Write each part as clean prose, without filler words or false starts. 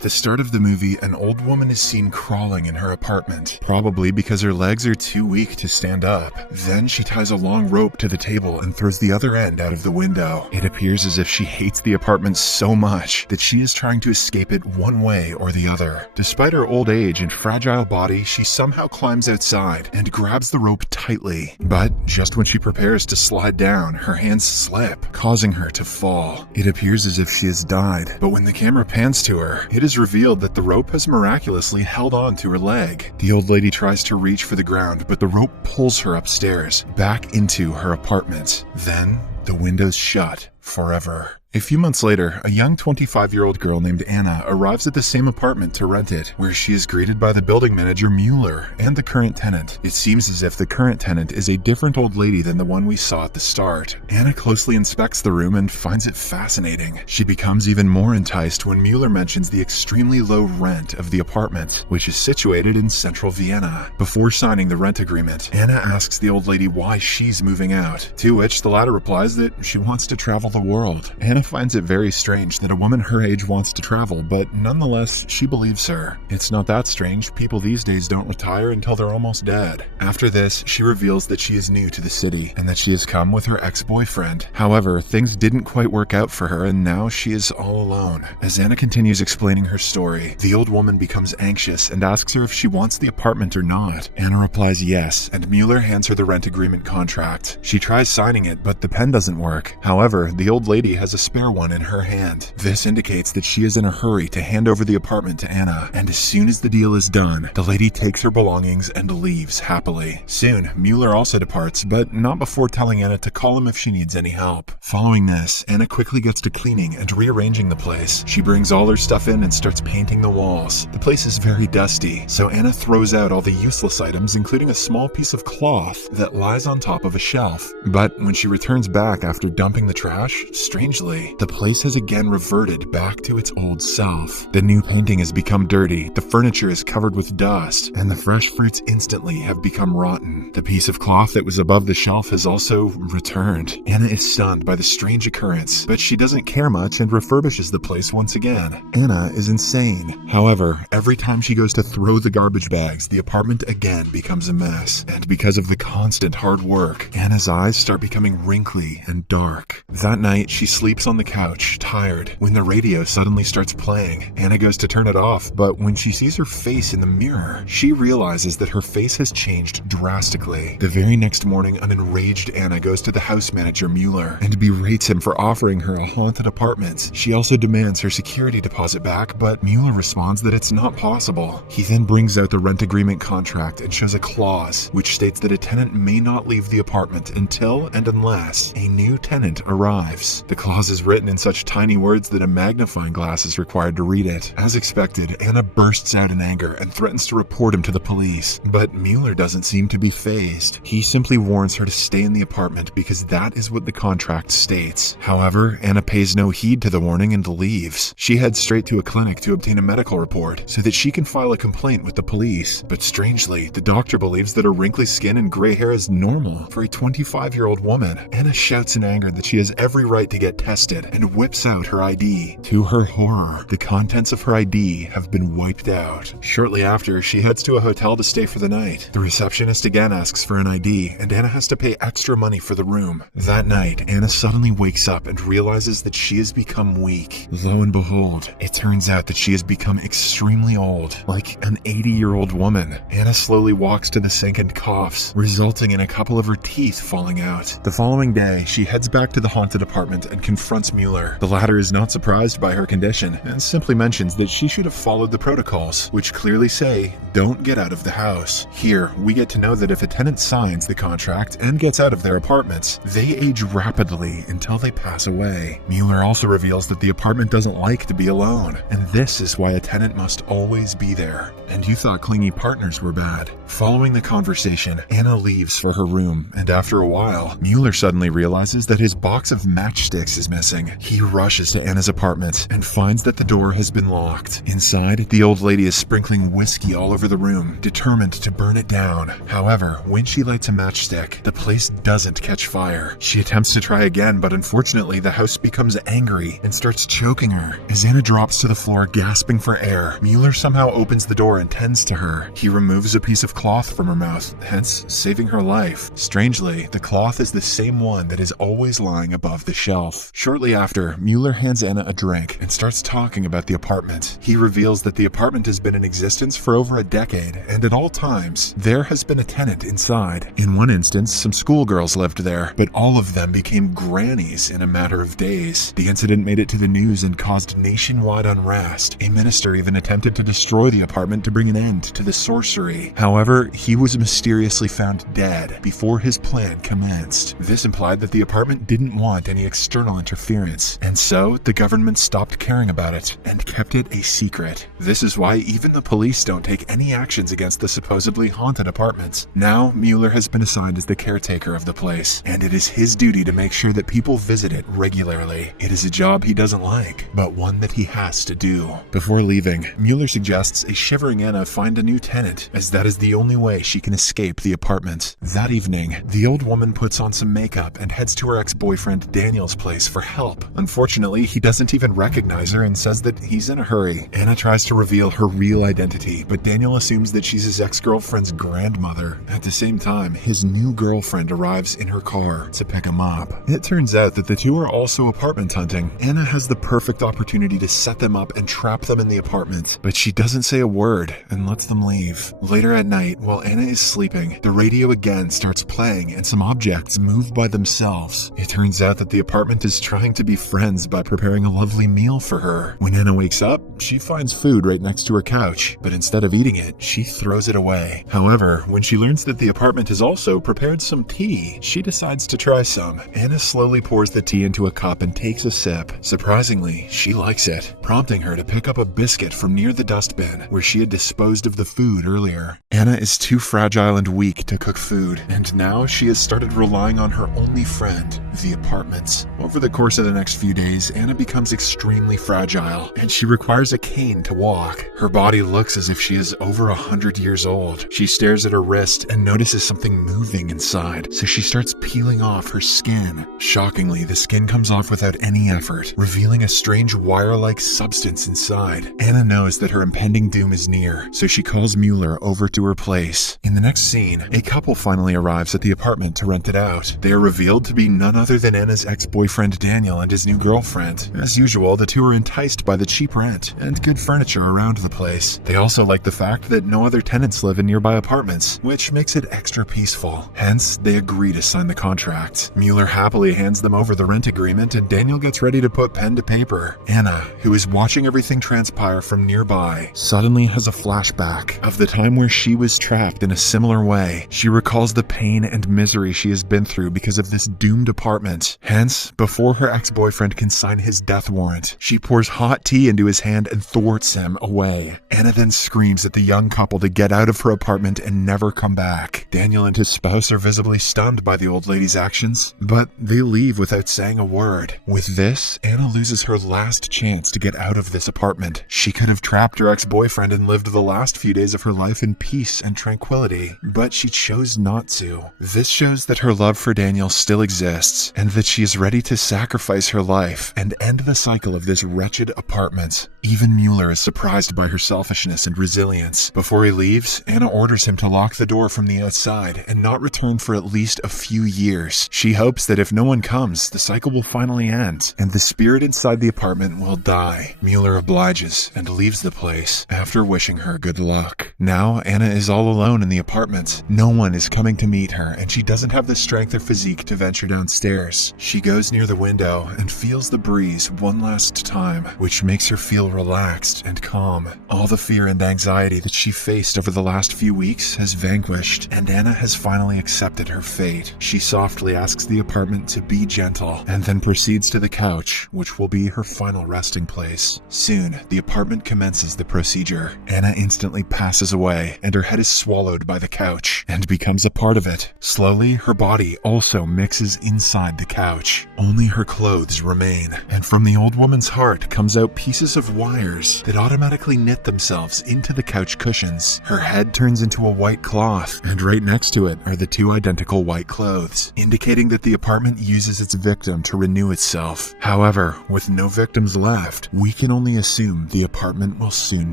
At the start of the movie, an old woman is seen crawling in her apartment, probably because her legs are too weak to stand up. Then she ties a long rope to the table and throws the other end out of the window. It appears as if she hates the apartment so much that she is trying to escape it one way or the other. Despite her old age and fragile body, she somehow climbs outside and grabs the rope tightly. But just when she prepares to slide down, her hands slip, causing her to fall. It appears as if she has died, but when the camera pans to her, it is revealed that the rope has miraculously held on to her leg. The old lady tries to reach for the ground, but the rope pulls her upstairs, back into her apartment. Then, the windows shut forever. A few months later, a young 25-year-old girl named Anna arrives at the same apartment to rent it, where she is greeted by the building manager Mueller and the current tenant. It seems as if the current tenant is a different old lady than the one we saw at the start. Anna closely inspects the room and finds it fascinating. She becomes even more enticed when Mueller mentions the extremely low rent of the apartment, which is situated in central Vienna. Before signing the rent agreement, Anna asks the old lady why she's moving out, to which the latter replies that she wants to travel the world. Anna finds it very strange that a woman her age wants to travel, but nonetheless, she believes her. It's not that strange. People these days don't retire until they're almost dead. After this, she reveals that she is new to the city and that she has come with her ex-boyfriend. However, things didn't quite work out for her and now she is all alone. As Anna continues explaining her story, the old woman becomes anxious and asks her if she wants the apartment or not. Anna replies yes, and Mueller hands her the rent agreement contract. She tries signing it, but the pen doesn't work. However, the old lady has a spare one in her hand. This indicates that she is in a hurry to hand over the apartment to Anna, and as soon as the deal is done, the lady takes her belongings and leaves happily. Soon, Mueller also departs, but not before telling Anna to call him if she needs any help. Following this, Anna quickly gets to cleaning and rearranging the place. She brings all her stuff in and starts painting the walls. The place is very dusty, so Anna throws out all the useless items, including a small piece of cloth that lies on top of a shelf. But when she returns back after dumping the trash, strangely, the place has again reverted back to its old self. The new painting has become dirty, the furniture is covered with dust, and the fresh fruits instantly have become rotten. The piece of cloth that was above the shelf has also returned. Anna is stunned by the strange occurrence, but she doesn't care much and refurbishes the place once again. Anna is insane. However, every time she goes to throw the garbage bags, the apartment again becomes a mess, and because of the constant hard work, Anna's eyes start becoming wrinkly and dark. That night, she sleeps on the couch, tired, when the radio suddenly starts playing. Anna goes to turn it off, but when she sees her face in the mirror, she realizes that her face has changed drastically. The very next morning, an enraged Anna goes to the house manager Mueller and berates him for offering her a haunted apartment. She also demands her security deposit back, but Mueller responds that it's not possible. He then brings out the rent agreement contract and shows a clause which states that a tenant may not leave the apartment until and unless a new tenant arrives. The clause is written in such tiny words that a magnifying glass is required to read it. As expected, Anna bursts out in anger and threatens to report him to the police, but Mueller doesn't seem to be fazed. He simply warns her to stay in the apartment because that is what the contract states. However, Anna pays no heed to the warning and leaves. She heads straight to a clinic to obtain a medical report so that she can file a complaint with the police, but strangely, the doctor believes that her wrinkly skin and gray hair is normal for a 25-year-old woman. Anna shouts in anger that she has every right to get tested and whips out her ID. To her horror, the contents of her ID have been wiped out. Shortly after, she heads to a hotel to stay for the night. The receptionist again asks for an ID, and Anna has to pay extra money for the room. That night, Anna suddenly wakes up and realizes that she has become weak. Lo and behold, it turns out that she has become extremely old, like an 80-year-old woman. Anna slowly walks to the sink and coughs, resulting in a couple of her teeth falling out. The following day, she heads back to the haunted apartment and confronts Mueller. The latter is not surprised by her condition and simply mentions that she should have followed the protocols, which clearly say, don't get out of the house. Here, we get to know that if a tenant signs the contract and gets out of their apartments, they age rapidly until they pass away. Mueller also reveals that the apartment doesn't like to be alone, and this is why a tenant must always be there. And you thought clingy partners were bad. Following the conversation, Anna leaves for her room, and after a while, Mueller suddenly realizes that his box of matchsticks is missing. missing. He rushes to Anna's apartment and finds that the door has been locked. Inside, the old lady is sprinkling whiskey all over the room, determined to burn it down. However, when she lights a matchstick, the place doesn't catch fire. She attempts to try again, but unfortunately the house becomes angry and starts choking her. As Anna drops to the floor gasping for air, Mueller somehow opens the door and tends to her. He removes a piece of cloth from her mouth, hence saving her life. Strangely, the cloth is the same one that is always lying above the shelf. Shortly after, Mueller hands Anna a drink and starts talking about the apartment. He reveals that the apartment has been in existence for over a decade, and at all times, there has been a tenant inside. In one instance, some schoolgirls lived there, but all of them became grannies in a matter of days. The incident made it to the news and caused nationwide unrest. A minister even attempted to destroy the apartment to bring an end to the sorcery. However, he was mysteriously found dead before his plan commenced. This implied that the apartment didn't want any external interference, and so the government stopped caring about it and kept it a secret. This is why even the police don't take any actions against the supposedly haunted apartments. Now, Mueller has been assigned as the caretaker of the place, and it is his duty to make sure that people visit it regularly. It is a job he doesn't like, but one that he has to do. Before leaving, Mueller suggests a shivering Anna find a new tenant, as that is the only way she can escape the apartment. That evening, the old woman puts on some makeup and heads to her ex-boyfriend Daniel's place for help. Unfortunately, he doesn't even recognize her and says that he's in a hurry. Anna tries to reveal her real identity, but Daniel assumes that she's his ex-girlfriend's grandmother. At the same time, his new girlfriend arrives in her car to pick him up. It turns out that the two are also apartment hunting. Anna has the perfect opportunity to set them up and trap them in the apartment, but she doesn't say a word and lets them leave. Later at night, while Anna is sleeping, the radio again starts playing and some objects move by themselves. It turns out that the apartment is trying to be friends by preparing a lovely meal for her. When Anna wakes up, she finds food right next to her couch, but instead of eating it, she throws it away. However, when she learns that the apartment has also prepared some tea, she decides to try some. Anna slowly pours the tea into a cup and takes a sip. Surprisingly, she likes it, prompting her to pick up a biscuit from near the dustbin where she had disposed of the food earlier. Anna is too fragile and weak to cook food, and now she has started relying on her only friend, the apartments. Over the course of the next few days, Anna becomes extremely fragile, and she requires a cane to walk. Her body looks as if she is over 100 years old. She stares at her wrist and notices something moving inside, so she starts peeling off her skin. Shockingly, the skin comes off without any effort, revealing a strange wire-like substance inside. Anna knows that her impending doom is near, so she calls Mueller over to her place. In the next scene, a couple finally arrives at the apartment to rent it out. They are revealed to be none other than Anna's ex-boyfriend Daniel and his new girlfriend. As usual, the two are enticed by the cheap rent and good furniture around the place. They also like the fact that no other tenants live in nearby apartments, which makes it extra peaceful. Hence, they agree to sign the contract. Mueller happily hands them over the rent agreement, and Daniel gets ready to put pen to paper. Anna, who is watching everything transpire from nearby, suddenly has a flashback of the time where she was trapped in a similar way. She recalls the pain and misery she has been through because of this doomed apartment. Hence, before her ex-boyfriend can sign his death warrant, she pours hot tea into his hand and thwarts him away. Anna then screams at the young couple to get out of her apartment and never come back. Daniel and his spouse are visibly stunned by the old lady's actions, but they leave without saying a word. With this, Anna loses her last chance to get out of this apartment. She could have trapped her ex-boyfriend and lived the last few days of her life in peace and tranquility, but she chose not to. This shows that her love for Daniel still exists, and that she is ready to sacrifice her life and end the cycle of this wretched apartment. Even Mueller is surprised by her selfishness and resilience. Before he leaves, Anna orders him to lock the door from the outside and not return for at least a few years. She hopes that if no one comes, the cycle will finally end, and the spirit inside the apartment will die. Mueller obliges and leaves the place after wishing her good luck. Now, Anna is all alone in the apartment. No one is coming to meet her, and she doesn't have the strength or physique to venture downstairs. She goes near the window and feels the breeze one last time, which makes her feel relaxed and calm. All the fear and anxiety that she faced over the last few weeks has vanquished, and Anna has finally accepted her fate. She softly asks the apartment to be gentle, and then proceeds to the couch, which will be her final resting place. Soon, the apartment commences the procedure. Anna instantly passes away, and her head is swallowed by the couch, and becomes a part of it. Slowly, her body also mixes inside the couch. Only her clothes remain, and from the old woman's heart comes out pieces of wires that automatically knit themselves into the couch cushions. Her head turns into a white cloth, and right next to it are the two identical white clothes, indicating that the apartment uses its victim to renew itself. However, with no victims left, we can only assume the apartment will soon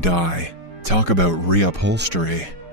die. Talk about reupholstery.